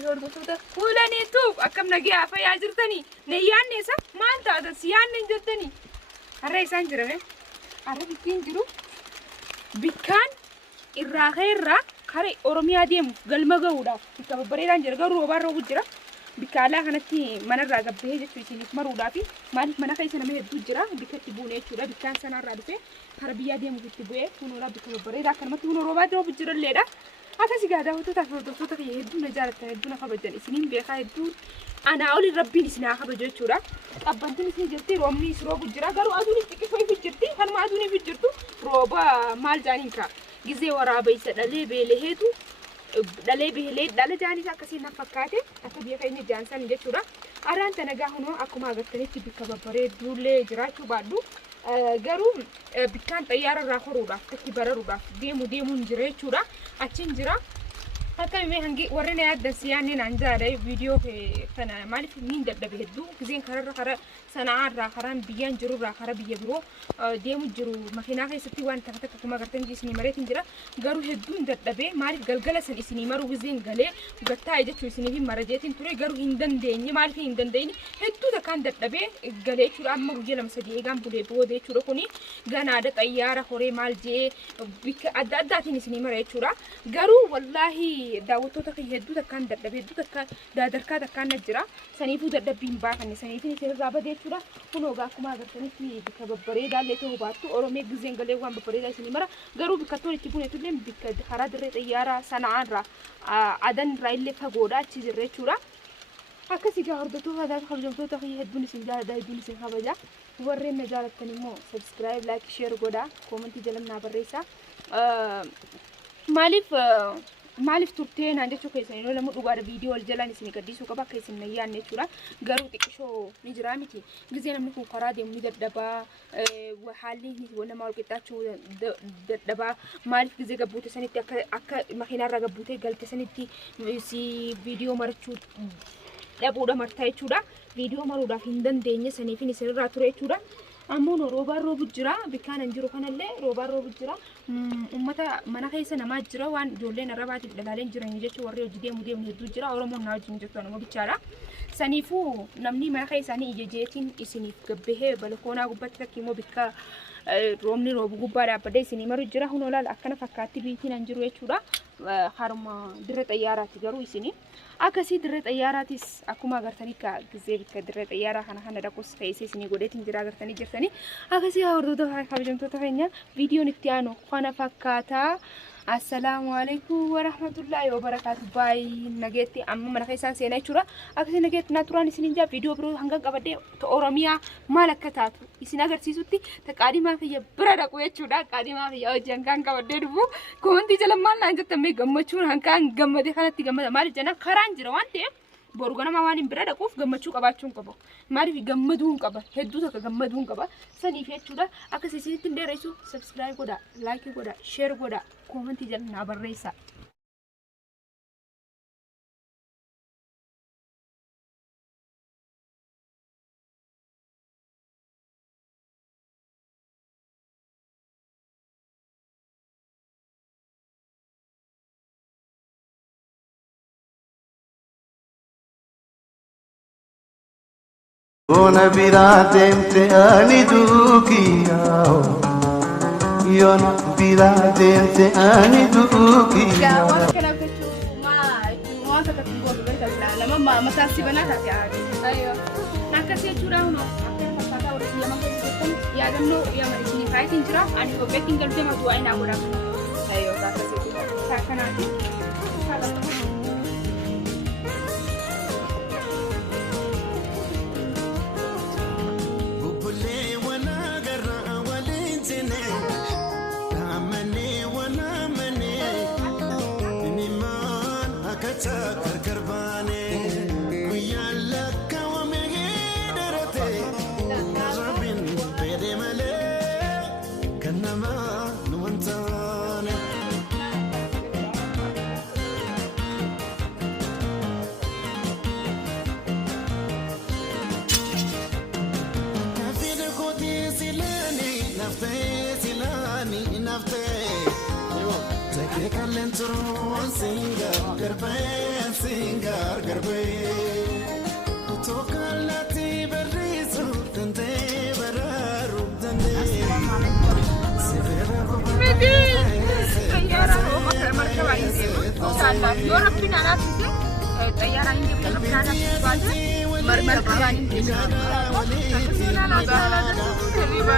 hordoftoota fuulaniituuf akkam nagaa fayyaa jirtanii neeyyaanne isa maal taatan siyaanne jirtanii harra isaan jirame harra bittiin jiru bikkaan irraa kare Oromiyaa deemu galma ga'uudhaaf bikka babbareedaan jira garuu roobaan roobu jira bikkaalaa kanatti manarraa gabbee jechuun isiniif maruudhaafi maaliif mana keessa nama hedduu jira bikkatti buune jechuudha bikkaan sanarraa dhufee kara biyyaa deemu itti bu'ee fuunoolaa bikka babbareedaa akkanumatti fuunoo roobaa roobu jiralleedha. Akasi gaada hotoota hordoftoota kiyya hedduu na jaalatan hedduu na kabajan isiniin beekaa hedduu anaa oli rabbiin isinaa kabaju jechuudha. Qabbantiin isin jirti roobni is roobu jira garuu aduun xiqqisoo ifi jirti kanuma aduun ifi jirtu rooba maal jaaniin kaa gizee waraaba isa dhalee beeleheetu dhalee beelee dhala jaaniis akkasiin na fakkaate akka biyya keenya jaansan jechuudha. Araan tanagaa hunoo akkuma agartanitti bikka babbareedduullee jiraachuu baadhu. Garuu bikkaan xayyaara irraa koruudhaaf itti bararuudhaaf deemuun jira jechuudha. Achiin jira akka himee hangi warri na yaaddan siyaannee naan jaadha viidiyoo kana maaliif niin dadhabe hedduu gizeen kara sana'aarraa karaan biyyaan jirurraa kara biyya biroo deemu jiru makiinaa keessatti waan takka akkuma agartan isinii mareetiin jira garuu hedduu hin dadhabe maaliif galgala san isinii maruu gizeen galee gattaa'e jechuu isinii hin marajeetiin ture garuu hin dandeenye maaliif hin dandeenye hedduu takkaan dadhabee galee jechuudha amma guyyaa lama sadii eegaan bulee booda jechuudha kuni ganaadha xayyaara horee maal jee bikka adda addaatiin isinii mara jechuudha garuu wallaahi daawwattoota kiyya hedduu takkaan dadhabe hedduu takkaan daadarkaa takkaan na jira saniifuu dadhabbiin baafanne saniitiin isinirraa badee jechuudha kun ogaa akkuma agartanitti bikka babbareedaallee ta'uu baattu Oromiyaa gizeen galee waan babbareedaa isinii mara garuu bikkattoon itti buunetullee bikka karaa dirree xayyaaraa sana'aarraa adan irraa illee fagoodha achi jirre jechuudha. Akkasii gaa hordoftoota kabajamtoota kiyya hedduun isin jaalladha hedduun isin kabaja warreen na jaallattan immoo subscribe like share godhaa koomentii jalamnaa barreessaa maaliif turtee naan jechuu keessan yoo lamu dhugaadha viidiyoo wal jalaan isin gaddiisuu qaba akka isin nayyaan jechuudha garuu xiqqishoo ni jira miti gizee namni kun karaa deemu ni dadhabaa haalli nama wal qixxaachuu dadhabaa maaliif gizee gabbuute sanitti akka makiinaarraa gabbuutee galte sanitti si viidiyoo marachuu dhabuudha martaa jechuudha viidiyoo maruudhaaf hin dandeenye saniifin isinirraa ture jechuudha. Ammoo roobaan roobu jira bikkaan hin jiru kanallee roobaan roobu jira ummata mana keessa namaa jira waan ijoolleen arrabaatiif dhalaaleen jiran jechuun warri hojii deemu hedduu jira Oromoon naa wajjin jirtu anuma bichaadha. Saniifuu namni mana keessaanii ija jeetiin isiniif gabbahee balkoonaa gubbatti takki immoo bikka roobni roobu gubbaa dhaabbadee isinii maru jira hunoolaal akkana fakkaatti biitiin hin jiru jechuudha. Haruma dirree xayyaaraatti garuu isinii akkasii dirree xayyaaraatis akkuma agartanii ka gizee bikka dirree xayyaaraa kana dhaqus fe'isee isinii godheetiin jira agartanii jirtanii akkasii hordoftoota kabajamtoota keenya viidiyoon itti aanu kana fakkaataa. Assalamu alaikum warahmatullahi wabarakatuh. Bayi nageetti amma mana keessaan seenaa jechuudha. Akkasii nageetti naturaan isin jaa viidiyoo biroo hangan qabadee Oromiyaa maal akka taatu isin agarsiisutti taqaadimaa fiyya bira dhaqu jechuudha. Qaadimaa fiyya hojii hangan qabadee dhufu koomentii jala maal naan jettamee gammachuun hangaan gammadee kanatti gammada maaliif jenna karaan jira waan ta'eef boru ganama waan hin bira dhaquuf gammachuu qabaachuun qaba. Maaliif gammaduun qaba hedduu takka gammaduun qaba saniif jechuudha. Akkasii isinitti hin dheeressu subscribe godhaa like godhaa share godhaa koomentii jala naa barreessaa. Ona biratemte ani dukiya Yona biratemte ani dukiya Gawa kana kuchu ma kata tinggal berkata lama masasi banata ya ayo nakasi curah no apa kata urus lama kan ya gamno ya mari sini fighting curah ani ko betting gal tema dua ina gora ayo nakasi curah kana Singa, طيارة مركبة عندي إن شاء الله يا ربنا لا تنسى طيارة عندي ربنا لا تنسى مركبة عندي أنا لا زال تقريبا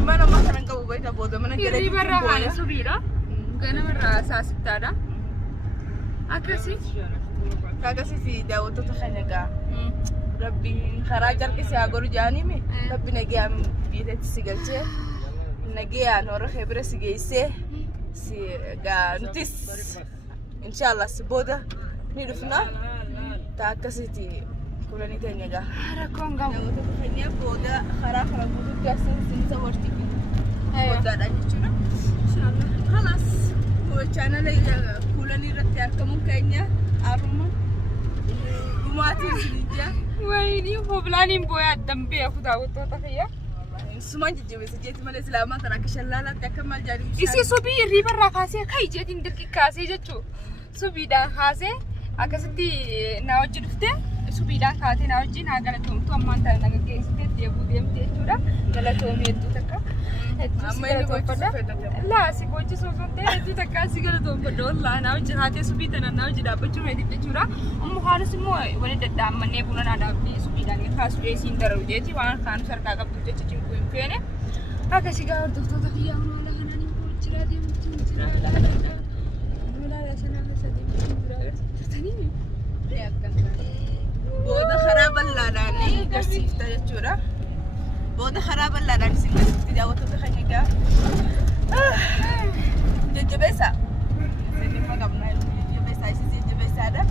mana makanan kamu baik tak bodoh mana kira di barang ada subira karena merasa setada aku sih kagak sih dah waktu tu kan jaga Rabbi kharajar ke si agor jani me Rabbi nagi am bidet sigal che nagi an orang hebre sige ise si ga nutis inshallah si boda ni dufna tak kasih ti kulani tanya ga harakon gam waktu tu kan ya boda khara butuh kasih sin sawarti boda dah cuna inshallah خلاص هو channel kulani ratiar kamu kayaknya aruma gumatin sinja ويني هو بلاني بويا الدمبي أخذ أوتو تخيا سمان جيبي سجيت مال إسلام ترى كشلالة تكمل جاري إسي سوبي ريبر راكاسي كاي جت إندركي كاسي جتشو سوبي دا هاسي أكاسدي ناوجي دفته سوبي دا كاتي ناوجي ناقلا توم توم مان ترى ناقل كيسي تيبو ديم تيجورا نلا توم يدو تكا لا سي بوجي سوسون تي يدو تكا سي قلا توم بدول لا ناوجي هاتي سوبي تنا ناوجي دا بچو هدي تيجورا أم خالص مو ولد دام مني بونا نادا بي سوبي دا نخاس ويسين درو جيتي وان خان سركا قبضو جيتي جنكو يمكيني أكاسي قاور دفتو تخيا ولا هناني بوجرا دي مجرا لا لا ولا لا سنا سدي مجرا تاني boda kharab alladani garsifta jechura boda kharab alladani singasifti dawato takhaniga jebesa seni magabna jebesa isi jebesa da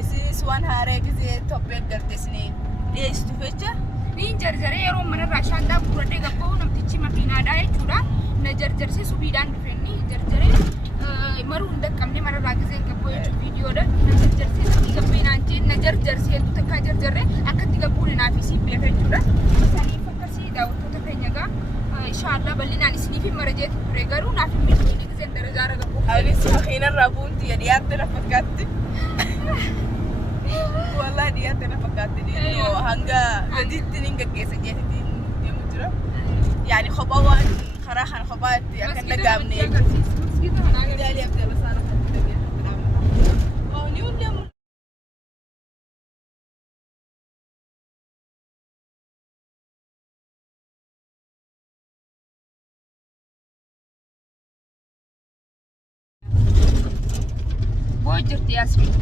isi swan hare gize topet gartesni istufecha ni jarjare yero mana rashanda kurade gabbo namtichi makina da jechura na jarjarse subidan dufenni jarjare maru ndak kamne mana ragize gabbo yechu video da na jarjarse gabbe nanti na jarjarse tu takka jarjare akati gabbo na fisi beta jura sani fakasi da to takanya ga inshallah ballina ni sinifi marajet kure garu na fi mi gize darajara gabbo ali subhina rabunti ya diat nafakati والله دي أنا فكرت دي إنه هنجا جديد تنينجا كيسة جديد دي مجرى يعني خبوات خراخن خبوات أكن لقامني ده اللي أبدأ بس أنا خدت ده أو نيون اليوم بوجرت ياسمين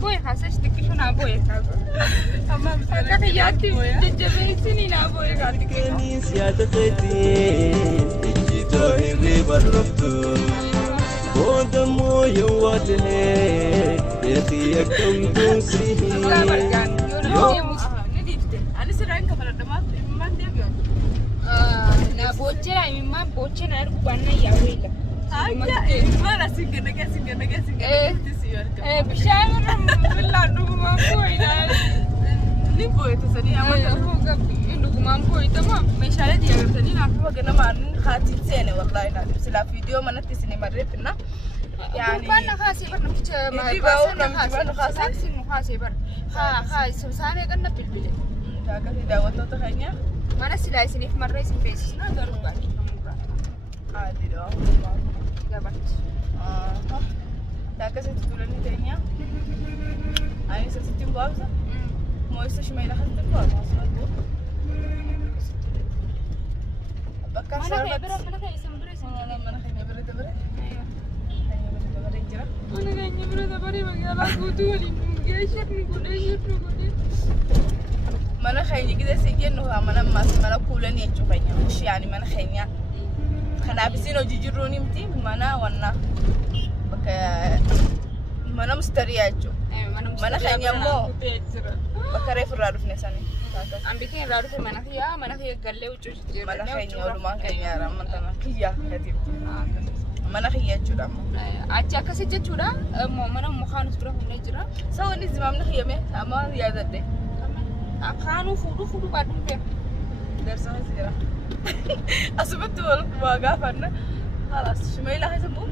بوي خاصش تكشون أبوي كذا تمام كذا ياتي تجمعين سنين أبوي كذا كني سيادة خدي تجيتو هني برفتو بودمو يواتني يخي أكتم توسيه لا برجع يوم نديفته أنا سرعين كفر دمات ما ديبيون na bochera imma bochera arubana ya wela هاي ما راسي كنا كاسين بشاور بالله نقوم كوينا نبوي تسني هو نقوم كوي تمام مش على دي أقولني نعرفه قلنا ما خاتي سنة والله نادي بس لا فيديو ما نتسني مرة فينا يعني كنا خاسي برنا ما يبغون خاسي خاسي بر خاسي سبسانة كنا بالبلد تاكل دعوة تخيني ما نسيلا يسني في مرة يسني بيسس نا ضرب بالي عادي ده جابت تاكل ستقولني تانية أنا ستين بابزة ما يستشمي لها ستين بابزة بكر mana kayak sembere mana kayaknya berat ayo mana kayaknya berat bagi aku tuh geser nih mana kayaknya kita sekian loh mana mas mana kulan ya cukanya yani mana kayaknya karena abisin jujur nih mti mana warna pakai mana misteri aja mana kayaknya mau pakai referral nih ambikin raro ke mana kayak galle ucu mana kayaknya rumah kayaknya ramah tanah kia hati mana kayaknya curah aja kasih curah mau mana mau kanus berapa mulai curah so ini zaman nak ya me sama ya deh kanu fudu badung deh dari sana segera أصبت وقافنا خلاص شميلة هيسموه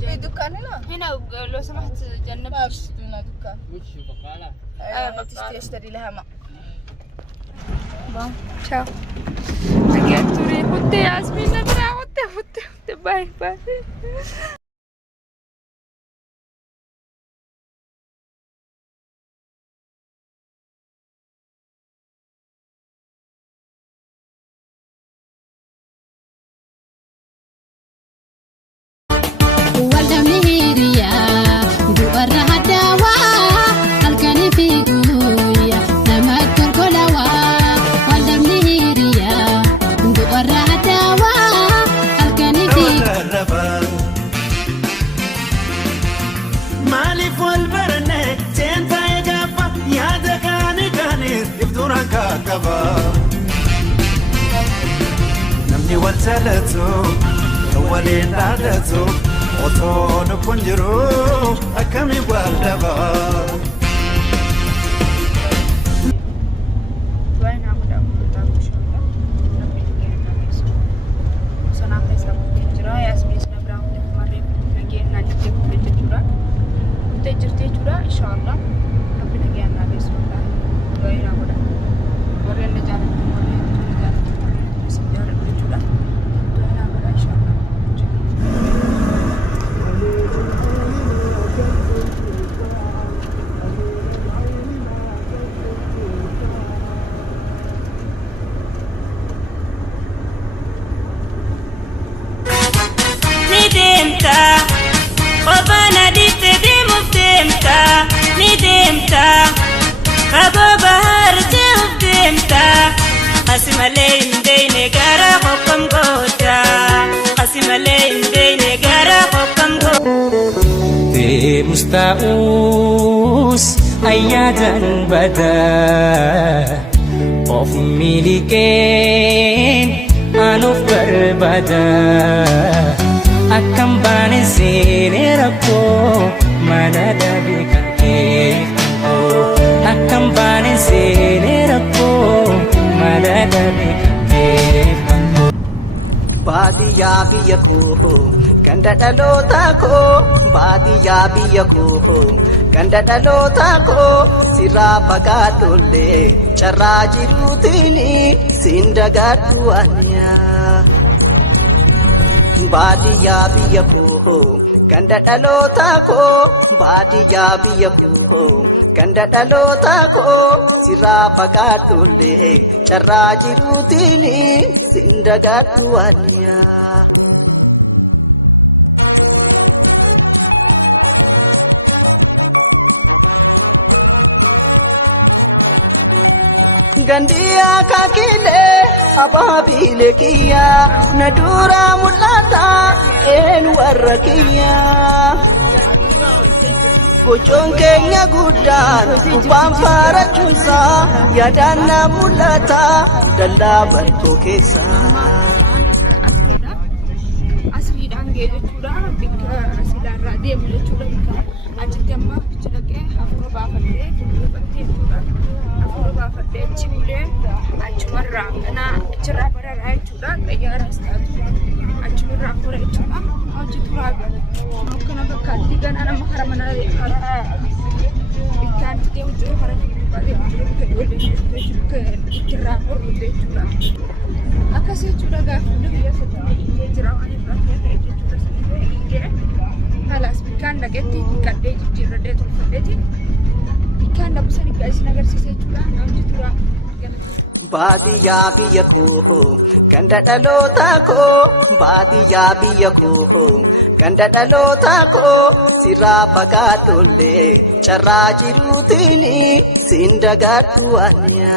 في دكان هنا لو سمحت جنب ما بشترينا دكان ما بتشتري اشتري لها ماء ciao ragazzi tutte Yasmin tutte bye bye مالف والبرنة سنتا يقفا يا دكاني كاني يبدورا كاكبا نمني والسالتو أولين دادتو أوتون كنجرو أكمي والدبا تجرتي جورا إن شاء الله ربنا جانا بسم الله وإنا ولا ورينا جانا ورينا جانا بسم الله ربنا جورا وإنا ولا إن شاء الله ندمتا وبنا ندمتا خبا بهار ندمتا قسم لين دين غرا حكم غوتا قسم لين دين غرا حكم غوتا مستعوس أيادا بدا of ملكين أنوف بربدا أكم باني سيني ربو مدد بك أكم باني سيني ربو مدد بك बादिया बियको कंडडलो ताको बादिया बियको कंडडलो ताको सिरा पगाडोले चराजिरुतिनी सिंडगाडुआन्या बादिया बियको कंडडलो ताको बादिया बियको कंडडलो ताको सिरा पगाडोले चराजिरुतिनी सिंडगाडुआन्या गंदिया का किले अबाबिले किया नडूरा मुलाता एन वर्रकिया Bojong kenya gudan ubang para chunsa yadana mulata dalaban tokesa asliidhaan ga'e jechuudha bikka asiidhaarraa deemu jechuudha bikka achitti amma dhaqee hafuura baafadhee fuulduufattee jechuudha hafuura baafadhee achi bulee achumarraa ganaa achirraa bararaa jechuudha xayyaaraas taatu achumarraa hafuura jechuudha hojii turaa akkana bakkaatti ganaa nama hara manaa hara bikkaan deemu jiru hara deemu jiru bikka ijoollee bikka ittirraa horru jechuudha akkasii jechuudha gaafa biyya sadii jira waan irraa ta'e jechuudha sadii halas bikkaan dhaqetti kadhee jijjiirradhee tolfadheeti bikkaan dhabusanii gaa'isni agarsiisee jechuudha namni turaa बादिया बियको कंडडलो ताको बादिया बियको कंडडलो ताको सिरा पगाडोले चराजिरुतिनी सिंडगाडुआन्या